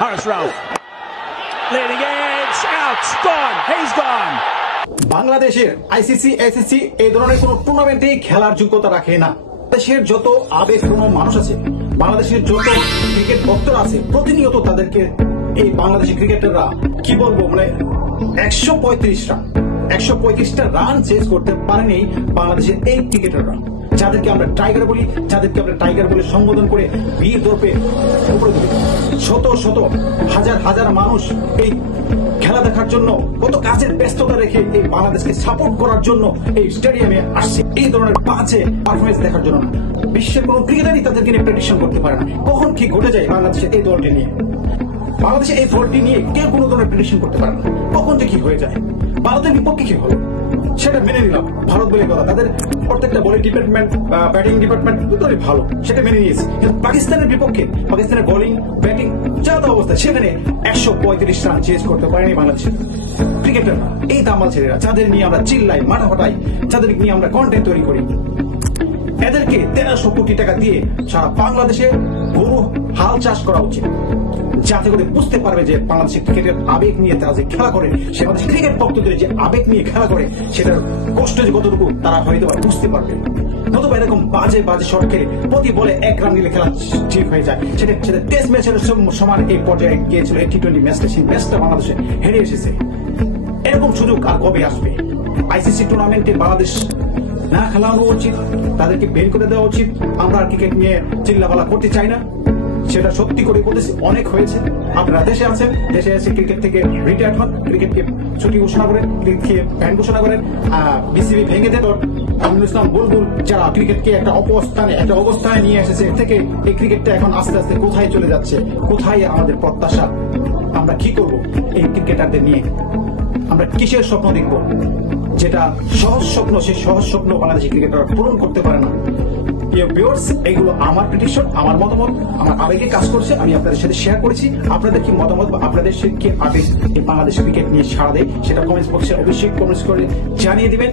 Harris Ralph. Leading edge, out, gone, he's gone. বাংলাদেশের ICC SSC এই ধরনের কোন টুর্নামেন্টে খেলার যোগ্যতা রাখে না। দেশের যত আবেগপূর্ণ মানুষ আছে, বাংলাদেশের যত ক্রিকেট ভক্তরা আছে, প্রতিনিয়ত তাদেরকে এই বাংলাদেশি ক্রিকেটাররা কি বলবো মানে 135টা রান চেস করতে পারেনি বাংলাদেশের এই ক্রিকেটাররা, যাদেরকে আমরা টাইগার বলি, যাদেরকে আমরা টাইগার বলে সম্বোধন করে বীর দর্পে উপরে তুলি। শত শত হাজার হাজার মানুষ এই খেলা দেখার জন্য কত কাজের ব্যস্ততা রেখে এই বাংলাদেশকে সাপোর্ট করার জন্য এই স্টেডিয়ামে আসছে, এই ধরনের বাজে পারফরমেন্স দেখার জন্য না। বিশ্বের কোন ক্রিকেটারই তাদেরকে নিয়ে প্রেডিকশন করতে পারে না কখন কি ঘটে যায় বাংলাদেশের এই দলটি নিয়ে। বাংলাদেশে এই দলটি নিয়ে কেউ কোনো ধরনের প্রেডিকশন করতে পারে না কখন যে কি হয়ে যায়। ভারতের বিপক্ষে কি হলো সেটা মেনে নিলাম, ভারত বলে কথা, তাদের প্রত্যেকটা বোলিং ডিপার্টমেন্ট ব্যাটিং ডিপার্টমেন্ট দুটোই ভালো, সেটা মেনে নিয়েছি। কিন্তু পাকিস্তানের বিপক্ষে পাকিস্তানের বোলিং ব্যাটিং যা তো অবস্থা, সেখানে 135 রান চেজ করতে পারেনি বাংলাদেশের ক্রিকেটাররা, এই দামাল ছেলেরা, যাদের নিয়ে আমরা চিল্লাই মাথা ফাটাই, যাদের নিয়ে আমরা কন্টেন্ট তৈরি করি। এদেরকে 1300 কোটি টাকা দিয়ে সারা বাংলাদেশে গরু হাল চাষ করা উচিত, যাতে করে বুঝতে পারবে যে বাংলাদেশের ক্রিকেটের আবেগ নিয়ে তারা যে খেলা করে, সে বাংলাদেশ ক্রিকেট ভক্তদের যে আবেগ নিয়ে খেলা করে, সেটার কষ্ট যে কতটুকু তারা হয়তো বুঝতে পারবে। নতুবা এরকম বাজে বাজে শট খেলে প্রতি বলে 1 রান দিলে খেলা ঠিক হয়ে যায়, সেটা টেস্ট ম্যাচের সমান এই পর্যায়ে গিয়েছিল। T20 ম্যাচটা, সেই ম্যাচটা বাংলাদেশে হেরে এসেছে। এরকম সুযোগ আর কবে আসবে? আইসিসি টুর্নামেন্টে বাংলাদেশ না খেলানো উচিত, তাদেরকে বের করে দেওয়া উচিত। আমরা আর ক্রিকেট নিয়ে চিল্লাপালা করতে চাই না, সেটা সত্যি করে বলতেছি, অনেক হয়েছে। আপনারা দেশে আছেন, দেশে এসে ক্রিকেট থেকে রিটায়ার্ড হন, ক্রিকেটকে ছুটি ঘোষণা করেন, ক্রিকেটকে ব্যান ঘোষণা করেন, বিসিবি ভেঙে দেন। আমিনুল ইসলাম বুলবুল যারা ক্রিকেটকে একটা অবস্থায় নিয়ে এসেছে, থেকে এই ক্রিকেটটা এখন আস্তে আস্তে কোথায় চলে যাচ্ছে, কোথায় আমাদের প্রত্যাশা, আমরা কি করব এই ক্রিকেটারদের নিয়ে, আমরা কিসের স্বপ্ন দেখব, যেটা সহজ স্বপ্ন, সেই সহজ স্বপ্ন বাংলাদেশি ক্রিকেটার পূরণ করতে পারে না। এগুলো আমার প্রেডিকশন, আমার মতামত, আমার আবেগে কাজ করছে, আমি আপনাদের সাথে শেয়ার করেছি। আপনাদের কি মতামত বা আপনাদের কি আবেগ বাংলাদেশ ক্রিকেট নিয়ে সাড়া দেয়, সেটা কমেন্টস বক্সে অবশ্যই কমেন্টস করে জানিয়ে দিবেন।